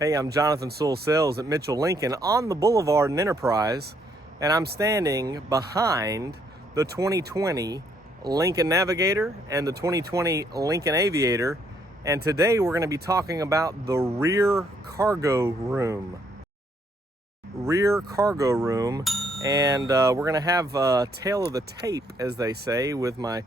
Hey, I'm Jonathan Sewell Sales at Mitchell Lincoln on the Boulevard in Enterprise, and I'm standing behind the 2020 Lincoln Navigator and the 2020 Lincoln Aviator, and today we're going to be talking about the rear cargo room. And we're going to have a tail of the tape, as they say, with my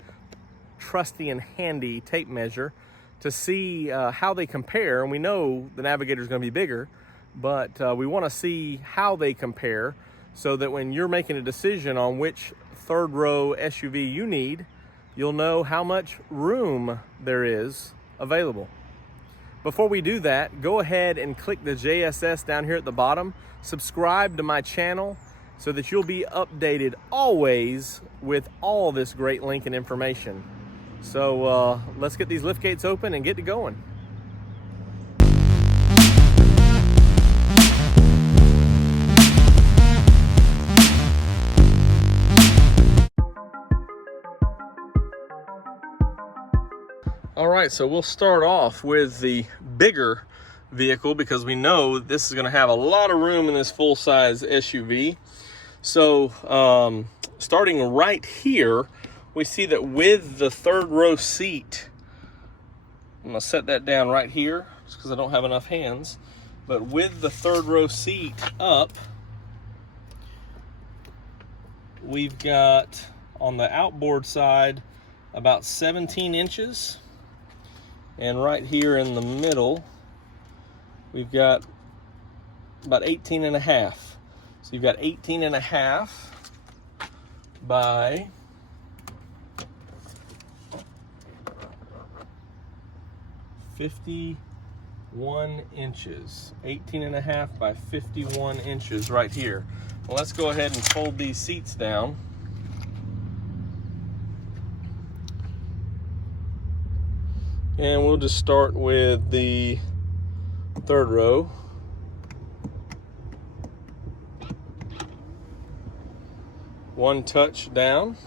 trusty and handy tape measure to see how they compare. And we know the Navigator is going to be bigger, but we want to see how they compare so that when you're making a decision on which third row SUV you need, you'll know how much room there is available. Before we do that, go ahead and click the JSS down here at the bottom. Subscribe to my channel so that you'll be updated always with all this great Lincoln information. So let's get these lift gates open and get to going. All right, so we'll start off with the bigger vehicle because we know this is going to have a lot of room in this full-size SUV. So starting right here, we see that with the third row seat, I'm going to set that down right here just because I don't have enough hands, but with the third row seat up, we've got on the outboard side about 17 inches, and right here in the middle we've got about 18 and a half. So you've got 18 and a half by 51 inches. 18 and a half by 51 inches right here. Well, let's go ahead and fold these seats down. And we'll just start with the third row. One touch down.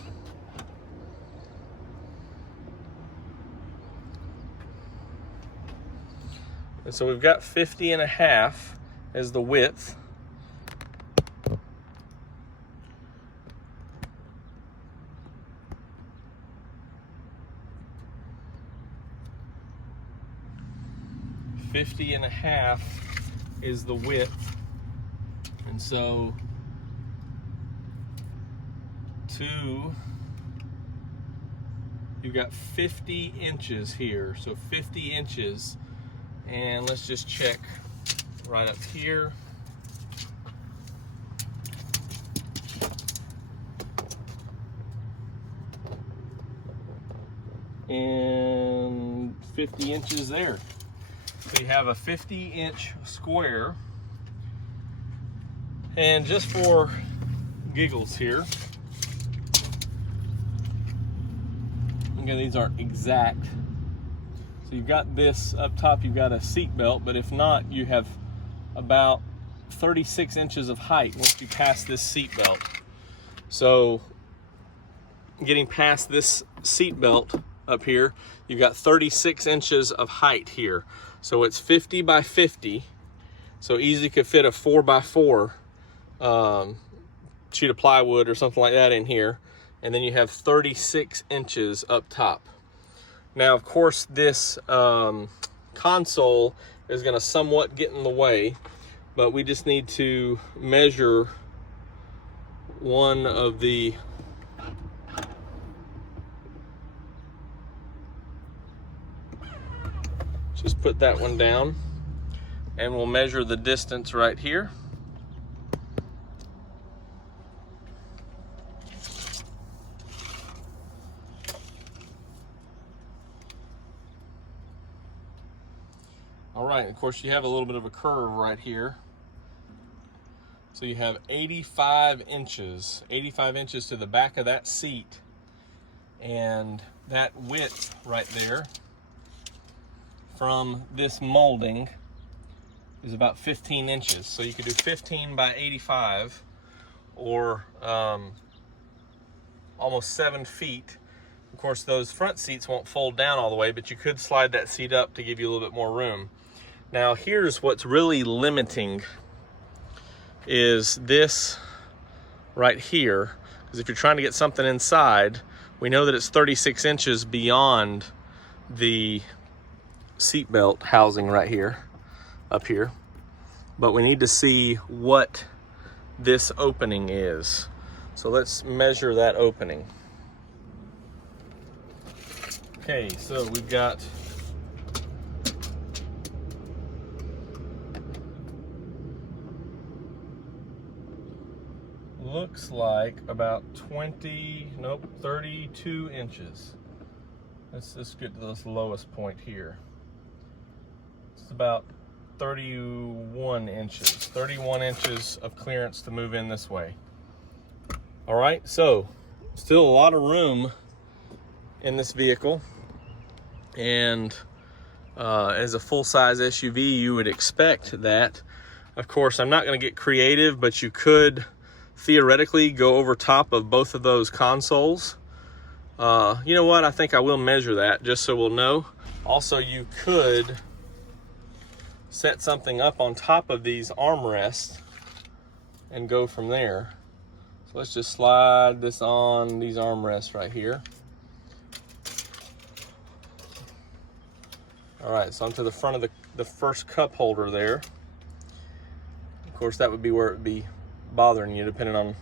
And so we've got 50 and a half as the width. Is the width, and so you've got 50 inches here, so 50 inches, and let's just check right up here. And 50 inches there. So you have a 50-inch square. And just for giggles here, again, these aren't exact. So you've got this up top, you've got a seat belt, but if not, you have about 36 inches of height once you pass this seat belt. So getting past this seat belt up here, you've got 36 inches of height here. So it's 50 by 50. So easy could fit a 4x4 sheet of plywood or something like that in here. And then you have 36 inches up top. Now, of course, this console is going to somewhat get in the way, but we just need to measure one of the just put that one down, and we'll measure the distance right here. All right, of course you have a little bit of a curve right here. So you have 85 inches to the back of that seat, and that width right there from this molding is about 15 inches. So you could do 15 by 85, or almost 7 feet. Of course, those front seats won't fold down all the way, but you could slide that seat up to give you a little bit more room. Now here's what's really limiting is this right here, because if you're trying to get something inside, we know that it's 36 inches beyond the seatbelt housing right here, up here, but we need to see what this opening is. So let's measure that opening. Okay, so we've got looks like about 32 inches. Let's get to this lowest point here. It's about 31 inches. 31 inches of clearance to move in this way. All right, so still a lot of room in this vehicle. And as a full-size SUV, you would expect that. Of course, I'm not going to get creative, but you could theoretically go over top of both of those consoles. You know what? I think I will measure that just so we'll know. Also, you could set something up on top of these armrests and go from there. So let's just slide this on these armrests right here. All right, so onto the front of the first cup holder there. Of course, that would be where it would be bothering you depending on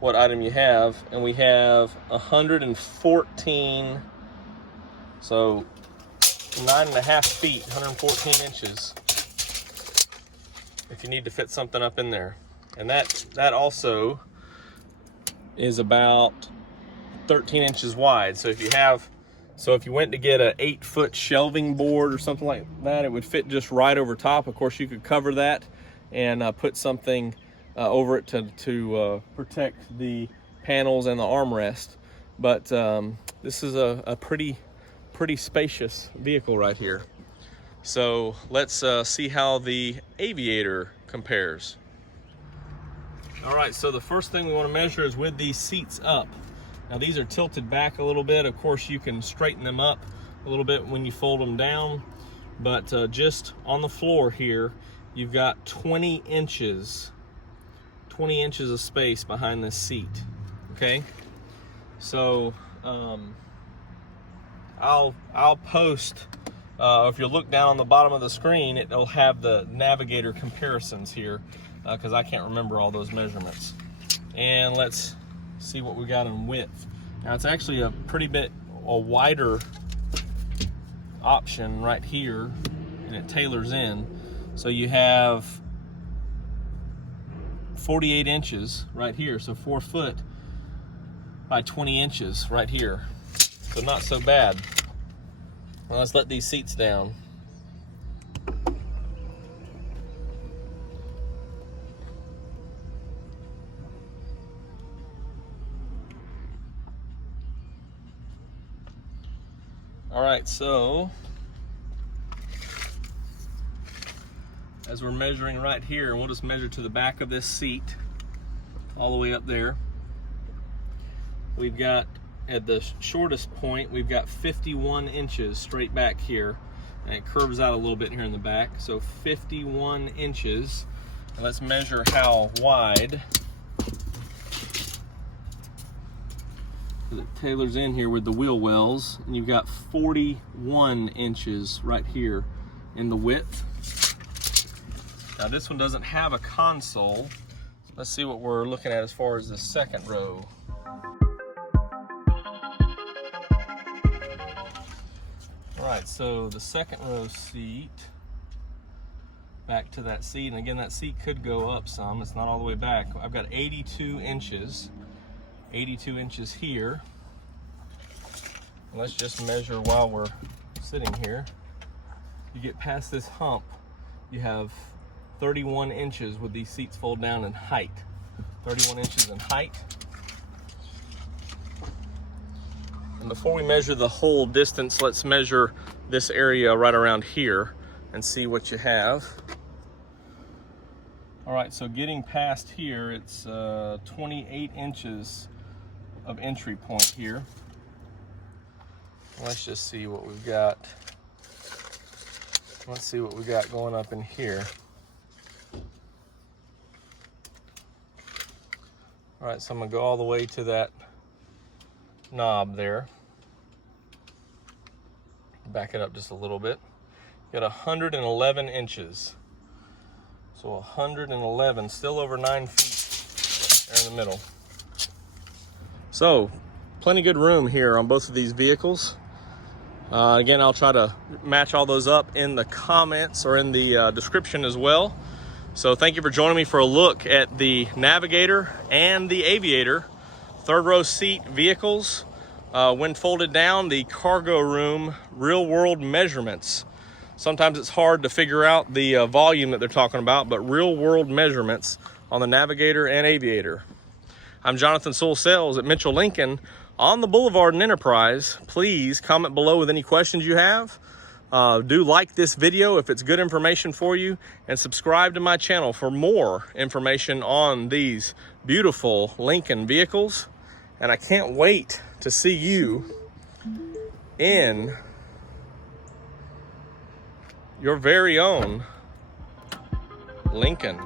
what item you have. And we have 114, so 9.5 feet, 114 inches if you need to fit something up in there. And that also is about 13 inches wide. So if you went to get an 8-foot shelving board or something like that, it would fit just right over top. Of course, you could cover that and put something over it to protect the panels and the armrest. But this is a pretty spacious vehicle right here. So let's see how the Aviator compares. All right, so the first thing we want to measure is with these seats up. Now these are tilted back a little bit. Of course, you can straighten them up a little bit when you fold them down, but just on the floor here, you've got 20 inches of space behind this seat. Okay, so I'll post, if you look down on the bottom of the screen, it'll have the Navigator comparisons here, because I can't remember all those measurements. And let's see what we got in width. Now it's actually a wider option right here, and it tailors in. So you have 48 inches right here, so 4 foot by 20 inches right here. So not so bad. Well, let's let these seats down. All right, so as we're measuring right here, and we'll just measure to the back of this seat all the way up there, we've got at the shortest point, we've got 51 inches straight back here, and it curves out a little bit here in the back, so 51 inches. And let's measure how wide. It tailors in here with the wheel wells, and you've got 41 inches right here in the width. Now this one doesn't have a console. Let's see what we're looking at as far as the second row. All right, so the second row seat, back to that seat, and again, that seat could go up some. It's not all the way back. I've got 82 inches here. And let's just measure while we're sitting here. You get past this hump, you have 31 inches with these seats fold down in height. 31 inches in height. And before we measure the whole distance, let's measure this area right around here and see what you have. All right, so getting past here, it's 28 inches of entry point here. Let's just see what we've got. Let's see what we got going up in here. All right, so I'm gonna go all the way to that knob there. Back it up just a little bit. Got 111 inches. So 111, still over 9 feet there in the middle. So plenty good room here on both of these vehicles. Again, I'll try to match all those up in the comments or in the description as well. So thank you for joining me for a look at the Navigator and the Aviator third row seat vehicles. When folded down, the cargo room real world measurements. Sometimes it's hard to figure out the volume that they're talking about, but real world measurements on the Navigator and Aviator. I'm Jonathan Sewell Sales at Mitchell Lincoln on the Boulevard in Enterprise. Please comment below with any questions you have. Do like this video if it's good information for you, and subscribe to my channel for more information on these beautiful Lincoln vehicles. And I can't wait to see you in your very own Lincoln.